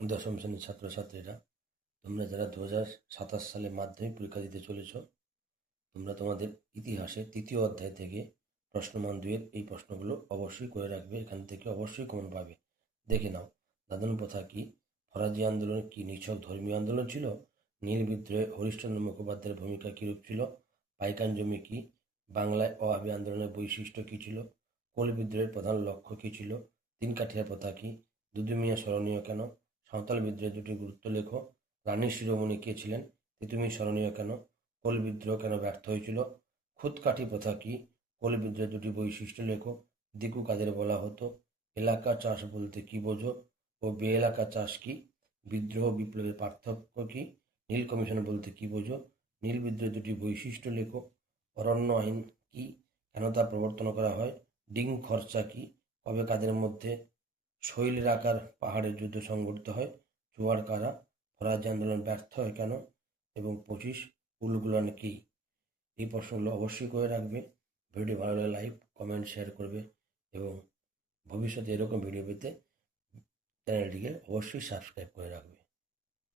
দশম শ্রেণীর ছাত্রছাত্রীরা, তোমরা যারা 2027 সালে মাধ্যমিক পরীক্ষা দিতে চলেছ, তোমরা তোমাদের ইতিহাসে 3য় অধ্যায় থেকে প্রশ্নমান 2-এর এই প্রশ্নগুলো অবশ্যই করে রাখবে। এখান থেকে অবশ্যই কমন পাবে। দেখে নাও, দাদন প্রথা কি? ফরাজি আন্দোলন কি নিছক ধর্মীয় আন্দোলন ছিল? নীল বিদ্রোহে হরিশ্চন্দ্র মুখোপাধ্যায়ের ভূমিকা কীরূপ ছিল? পাইকান জমি কি? বাংলায় অভাবী আন্দোলনের বৈশিষ্ট্য কী ছিল? কোল বিদ্রোহের প্রধান লক্ষ্য কী ছিল? তিন কাঠিয়া প্রথা কি? দুদু মিয়া স্মরণীয় কেন? সাঁওতাল বিদ্রোহের দুটি গুরুত্ব লেখো। রানী শিরোমণি কে ছিলেন? তিতুমির স্মরণীয় কেন? কোল বিদ্রোহ কেন ব্যর্থ হয়েছিল? খুদকাঠি প্রথা কি? কোল বিদ্রোহের দুটি বৈশিষ্ট্য লেখো। দিকু কাদের বলা হতো? এলাকা চাষ বলতে কি বোঝো? ও বে-এলাকা চাষ কি? বিদ্রোহ বিপ্লবের পার্থক্য কি? নীল কমিশন বলতে কি বোঝো? নীল বিদ্রোহের দুটি বৈশিষ্ট্য লেখো। অরণ্য আইন কি? কেন তা প্রবর্তন করা হয়? ডিং খরচা কি? কবে কাদের মধ্যে শৈলের আকার পাহাড়ের যুদ্ধ সংঘটিত হয়? চুয়ার কারা? ফরাজি আন্দোলন ব্যর্থ হয় কেন? এবং 25 উলগুলান কি? এই প্রশ্নগুলো অবশ্যই করে রাখবে। ভিডিও ভালো লাগলে লাইক, কমেন্ট, শেয়ার করবে এবং ভবিষ্যতে এরকম ভিডিও পেতে চ্যানেলটিকে অবশ্যই সাবস্ক্রাইব করে রাখবে।